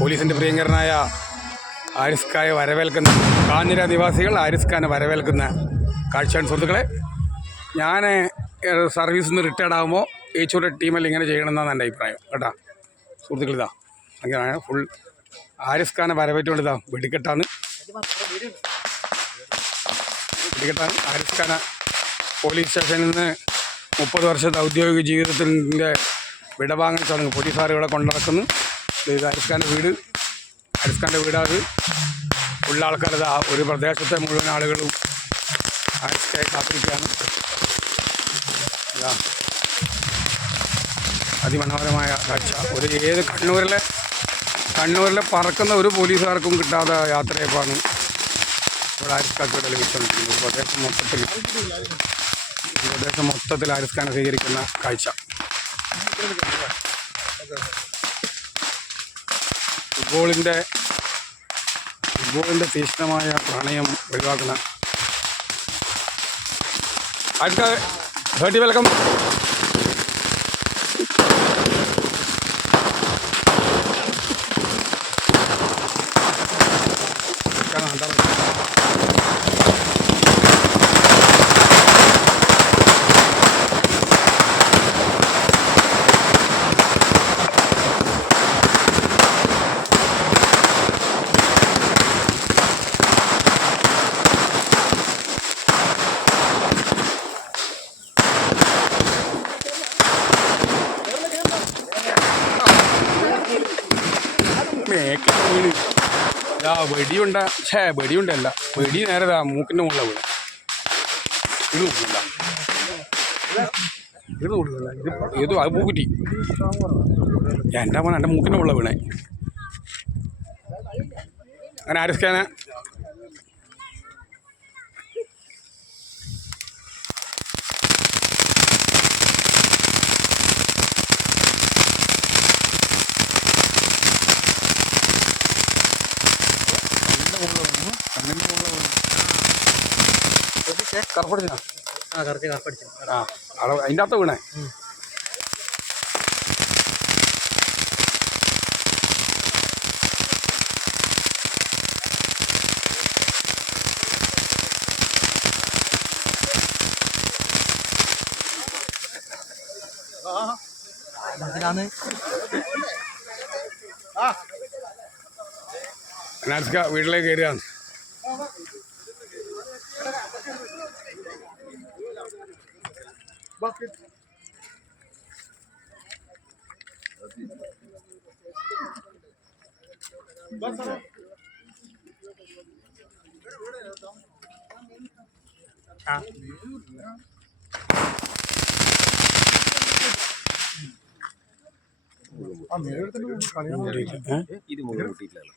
പോലീസിൻ്റെ പ്രിയങ്കരനായ ആരിസ് ഖാനെ വരവേൽക്കുന്ന കാഞ്ഞിര നിവാസികൾ ആരിസ് ഖാനെ വരവേൽക്കുന്ന കാഴ്ചയാണ് സുഹൃത്തുക്കളെ. ഞാൻ സർവീസിൽ നിന്ന് റിട്ടയർഡ് ആകുമ്പോൾ ഏച്ചൂടെ ടീമിൽ ഇങ്ങനെ ചെയ്യണമെന്നാണ് എൻ്റെ അഭിപ്രായം കേട്ടോ സുഹൃത്തുക്കൾ. ഇതാ അങ്ങനെയാണ് ഫുൾ ആരിസ് ഖാനെ വരവേറ്റുകൊണ്ട് ഇതാ വെടിക്കെട്ടാണ് ആരിസ് ഖാനെ പോലീസ് സ്റ്റേഷനിൽ നിന്ന് 30 വർഷത്തെ ഔദ്യോഗിക ജീവിതത്തിൻ്റെ വിടവാങ്ങൽ ചടങ്ങ് പോലീസുകാരുകളെ കൊണ്ടിറക്കുന്നു. ഇത് ആരിസ് ഖാൻ്റെ വീടാത് ഉള്ള ആൾക്കാരത് ഒരു പ്രദേശത്തെ മുഴുവൻ ആളുകളും ആരിസ് ഖായെ കാത്തിരിക്കുകയാണ്. അതിമനോഹരമായ കാഴ്ച. ഏത് കണ്ണൂരിലെ പറക്കുന്ന ഒരു പോലീസുകാർക്കും കിട്ടാത്ത യാത്രയപ്പാണ് ഇവിടെ ആരിസ് ഖാക്ക് ലഭിച്ചുകൊണ്ടിരിക്കുന്നത്. പ്രദേശം മൊത്തത്തിൽ ആരിസ് ഖാനെ സ്വീകരിക്കുന്ന കാഴ്ച. ഫുട്ബോളിൻ്റെ തീക്ഷ്ണമായ പ്രണയം ഒഴിവാക്കുന്ന ആരിസ് ഖാ ഹേർട്ടി വെൽക്കം. വീണ് വെടിയുണ്ടല്ല വെടി നേരെ മൂക്കിൻ്റെ മുകളിൽ വീണ് ഇത് കൊടുക്കില്ല ഏതോ അത് പൂക്കുറ്റി എൻ്റെ മൂക്കിൻ്റെ മുകളിൽ വീണേ. അങ്ങനെ ആരിസ് ഖാനെ കറപ്പടിച്ചാ അതിൻ്റെ അകത്ത് വീണേ. ആരിസ് ഖാ വീട്ടിലേക്ക് കയറിയാണ്.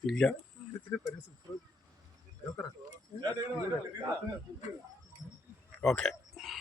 ഇല്ല ഓക്കെ.